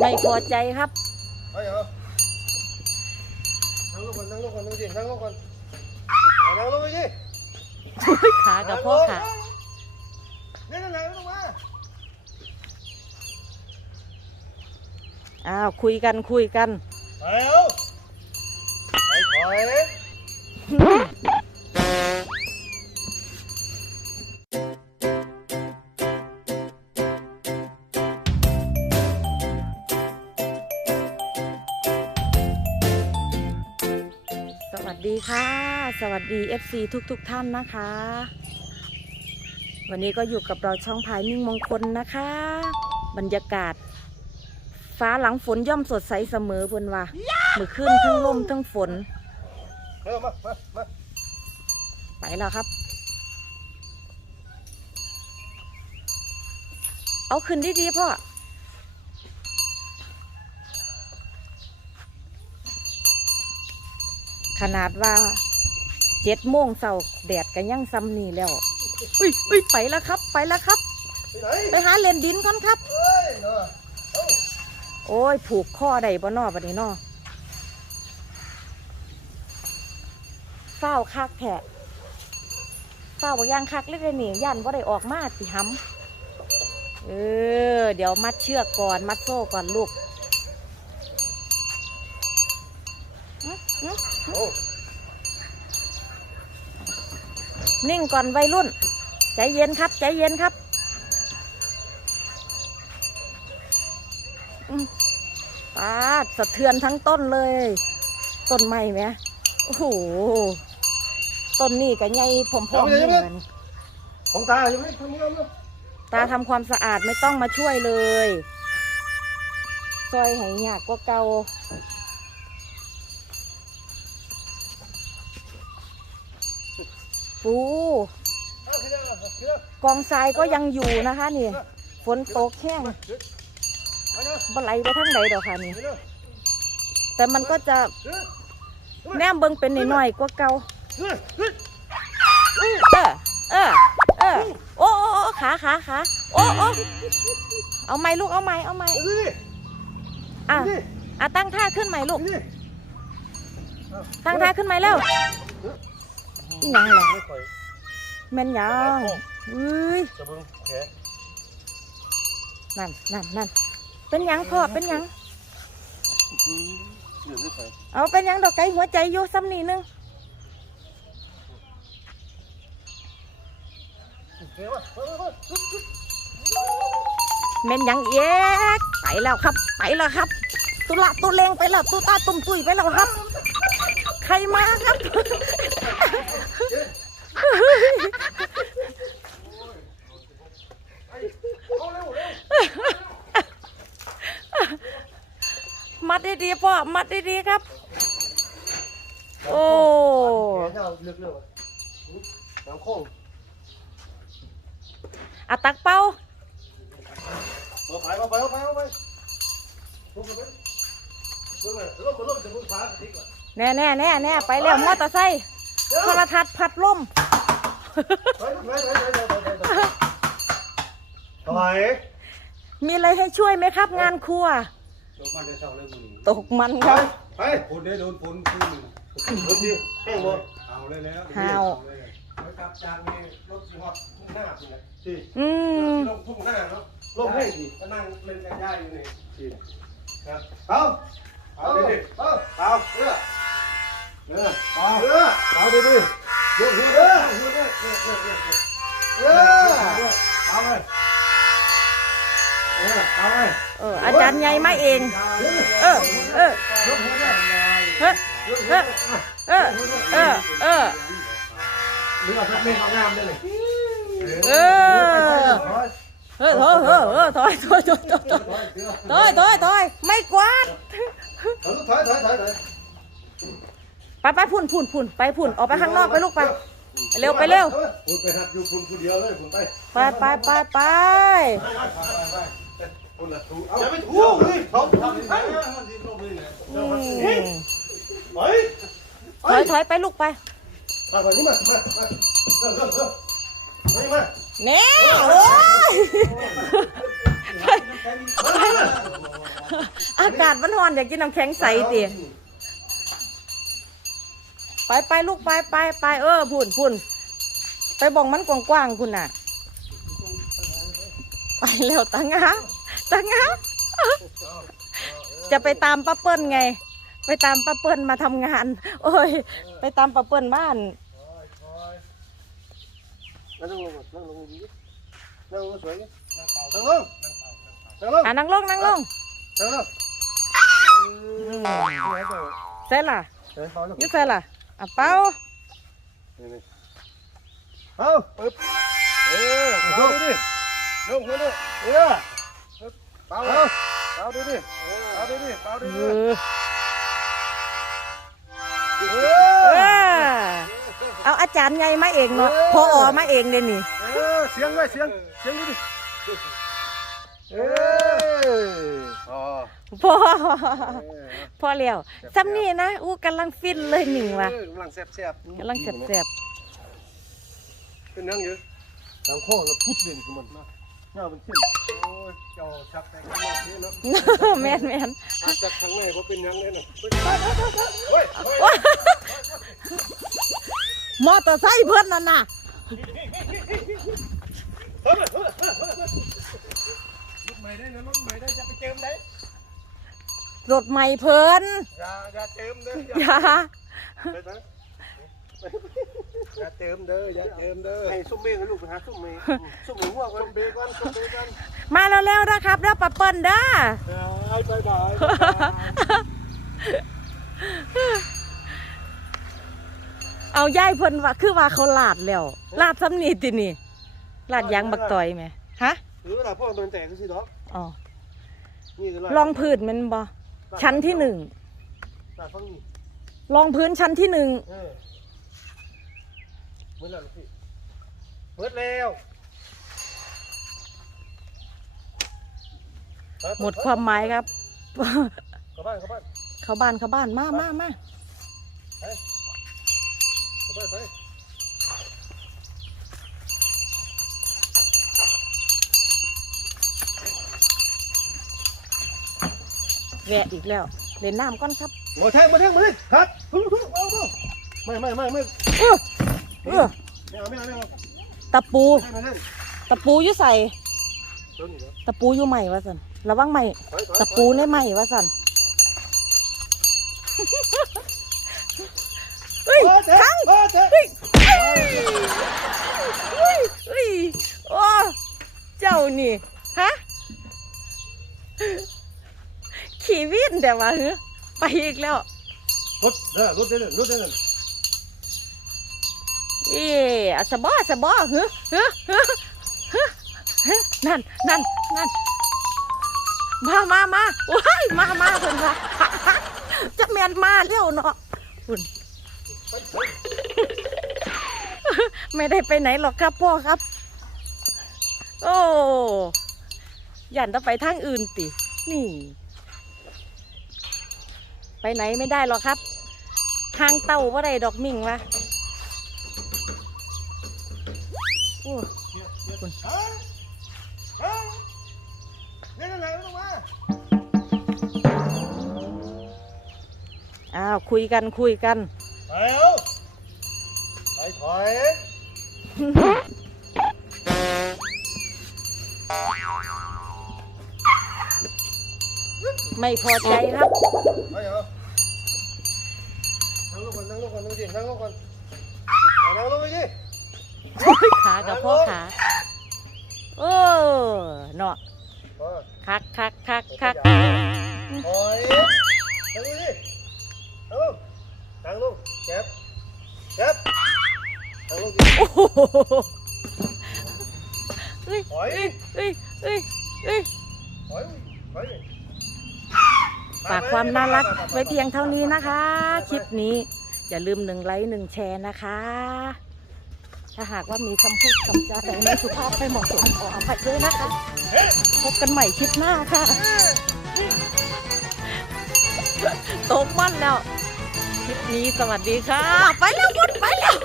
ไม่พอใจครับไปเหรอนั่งลงก่อนนั่งลงก่อนนั่งสินั่งลงก่อนเอานั่งลงไปดิขากับพ่อขานี่นั่งนั่งลงมาอ้าวคุยกันคุยกันไปเอาไปถอย วัสดีค่ะ สวัสดี FC ทุกทุกๆท่านนะคะ วันนี้ก็อยู่กับเราช่องพายมิ่งมงคลนะคะ บรรยากาศ ฟ้าหลังฝนย่อมสดใสเสมอเพิ่อนว่ามือขึ้นทั้งลมทั้งฝน ไปแล้วครับ เอาขึ้นดีๆพ่อ ขนาดว่าเจ็ดโมงเสาแดดกันยังซ้ำนี่แล้ว อุ้ยอุ้ยไปแล้วครับ ไปแล้วครับ ไปไหนไปหาเลนดินก่อนครับเฮ้ยเนาะเอ้าโอ้ย ผูกข้อได้บ่นอบัดนี้นอเฝ้าวคักแผะเฝ้าวบ่ย่างคักเล็กเลยนี่ย่านว่าได้ออกมาสิหำเออ เดี๋ยวมัดเชือกก่อน มัดโซ่ก่อนลูกอื้ออื้อ โอ้ นิ่งก่อนวัยรุ่น ใจเย็นครับ ใจเย็นครับอืมปาดสะเทือนทั้งต้นเลย ต้นไม้ไหมโอ้โห ต้นนี่กับใหญ่พร้อมๆเหมือนของตาอยู่ไหมทำงานเนาะตาทำความสะอาดไม่ต้องมาช่วยเลย ซอยไหยากกว่าเก่า ปู กองทรายก็ยังอยู่นะคะนี่ ฝนตกแห้งไปนะบ่ไหลไปทางใดดอกค่ะนี่ แต่มันก็จะแนมเบิงเป็นน้อยกว่าเก่าเออเออเออโอ้โอ้ขาขาขาโอ้โอ้เอาไม้ลูกเอาไม้เอาไม้อะอะตั้งท่าขึ้นใหมลูก ตั้งท่าขึ้นใหม่แล้ว อีหยังเหรอไม่ค่อยแม่นหยังอุ้ยจะเบิ่งแขนนั่นนั่นนั่นเป็นหยังพ่อเป็นหยังเดือดไม่ค่อยเอาเป็นหยังดอกไก่หัวใจอยู่ซ้ำนี่นึงเฮ้ยมาเฮ้ยมาแม่นยังเอ๊กไปแล้วครับ ไปแล้วครับ ตุละตุเลงไปแล้วตุตาตุ่มตุยไปแล้วครับ ใครมาครับ มัดดีๆพ่อ มัดดีๆครับ โอ้อกกน้ำโค้งอะตักเป้าไปไปไปไปไปแน่แน่แน่แน่ไปแล้วมอเตอร์ไซค์ โทรทัศน์พัดล่มถอยมีอะไรให้ช่วยไหมครับ งานครัว ตกมันเศร้ตกมันครับไปฝนได้โดนฝนขึ้นขึ้นรถดิแห้ยหมดเอาเลยแล้วเฮาไปจับจานมีรถสีฮอตทุ่งหน้าสิเลยทีอืมลงทุ่งหน้าเนาะลงให้ดินั่งเล่นกันได้อยู่นี่ครับเอาเอาเอาเอาเออ เออเอาเออเอาดิดิเดี๋ยวเออเออเอาเลยเออเอาเลยเอออาจารย์ใหญ่มาเอง เออเออเฮ้ยเฮ้ยเออเออเออหรือเอาพัดเล่นเอางามได้เลยเออเฮ้ยถอยเออเออถอยถอยถอยถอยถอยถอยถอยไม่กวาดถอยถอยถอยถอย ไปไปพุ่นพุ่นพุ่นไปพุ่นออกไปข้างนอกไปลูกไปเร็วไปเร็วคุณไปหัดอยู่คุณคนเดียวเลยคุณไปไปไปไปไปคุณละถูอย่าไปถูเลยเขาทำให้อืมเฮ้ยถอยถอยไปลูกไปมาฝั่งนี้มามามาเริ่มเริ่มเริ่มมามาเน่โอ้ยมาศมันฮ้อนอยากกินน้ำแข็งใสติ ไปไปลูกไปไปไปเออพุ่นพุ่นไปบอกมันกว้างๆคุณน่ะ ไปแล้วตังงาตังงาจะไปตามป้าเปิ้ลไง ไปตามป้าเปิ้ลมาทำงาน โอ้ย ไปตามป้าเปิ้ลบ้านนั่งลงนั่งลงดีนั่งลงสวยนั่งลงนั่งลงอะนั่งลงนั่งลงนั่งลงเสร็จล่ะเฮ้ยเขาจะอยุ่เสร็จล่ะ อะเป้าเอาปึ๊บเออเอาดูดิลงคนเลยเออเปล่าเอาดูดิเอาดูดิเอาดูเอดิอเอเอออเอาอาจารย์ไงมาเองเนาะพออมาเองเดยวนี่เออเสียงไว้เสียงเสียงดูดิเอออ๋อ พอพอแล้วซ้ำนี่นะอู้กำลังฟินเลยหนิงว่ะกำลังแซ่บๆกำลังแสบเป็นยังอยู่ทางข้อแล้วพุดเลยคือมันนะเงาเป็นเส้นโอ้ยเจ้าชักแต่ข้างนอกนี่เนาะๆแม่นแม่นชักข้างในเพราะเป็นยังไงเนาะเฮ้ยมอเตอร์ไซค์เพื่อนนั่นน่ะลูกใหม่ได้นะลูกใหม่ได้จะไปเจิมได้ รถใหม่เพิ่นอย่าอย่าเจิมเด้ออย่าอย่าเจิมเด้ออย่าเจิมเด้อให้ส้มเมฆลูกไปหาส้มเมฆส้มเมฆหัวกันส้มเบก่อนส้มเบก่อนมาแล้วๆนะครับเด้อปะเปิ้ลเด้อบายบายบายเอาย่ายเพิ่นว่าคือว่าเขาลาดแล้วลาดซ้ำนี่ตินี่ลาดยางบักต่อยไหมฮะหรือเวลาพวกมันแตกก็สิดอกอ๋อนี่ก็ลองพื้นแมันบ่ ชั้นที่หนึ่งตาฟังนี่ลองพื้นชั้นที่หนึ่งเออเมื่อไหร่ลูกพี่เปิดแล้วหมดความหมายครับ เข้าบ้านเข้าบ้านเข้าบ้านเข้าบ้านมามามาเข้าบ้านไป แวะอีกแล้วเล่นน้ำก่อนครับมาแทงมาแทงมาเลยครับทุบทุบเอาเอาไม่ไม่ไม่ไม่เออเออไม่เอาไม่เอาไม่เอาตะปูไม่เอาตะปูอยู่ใส่ต้นอยู่แล้วตะปูอยู่ใหม่วะสันระวังใหม่ถอยถอยตะปูในใหม่วะสันเฮ้ยเปิดเถอะทั้งเปิดเถอะเฮ้ยเฮ้ยเฮ้ยเฮ้ยโอ้เจ้านี่ฮะ ขี่วินแต่ว่าเฮ้ยไปอีกแล้วรถเด้อรถเด้อรถเด้อเอ๊ะอะสะบอสะบอเฮ้ยเฮ้ยเฮ้ยเฮ้ยเฮ้ยนั่นนั่นนั่นมามามาว้ายมามาเพิ่นว่าจะแมนมาเร็วเนาะคุณไม่ได้ไปไหนหรอกครับพ่อครับ โอ้ยันต้องไปทางอื่นติ นี่ ไปไหนไม่ได้หรอกครับ ทางเต่าว่าได้ดอกมิ่งวะโอ้คุณฮะฮะเนี่นั่นแหละลงมาอ้าวคุยกันคุยกันไปเอาไปถอย ไม่พอใจครับไปเอานั่งลงก่อนนั่งลงก่อนนั่งดินั่งลงก่อนนั่งลงไปดิขากับพ่อขาโอ้เนาะเออคักคักคักคักถอยนั่งลงดินั่งลงนั่งลงแก็บแก็บนั่งลงดิโอ้โหเอ้ยถอยเอ้ยเอ้ย ฝากความน่ารักไว้เพียงเท่านี้นะคะ คลิปนี้อย่าลืมหนึ่งไลค์หนึ่งแชร์นะคะ ถ้าหากว่ามีคำพูดคำจาใดไม่สุภาพไม่เหมาะสมขออภัยด้วยนะคะ พบกันใหม่คลิปหน้าค่ะตกมั่นแล้ว คลิปนี้สวัสดีค่ะ ไปแล้วหมดไปแล้ว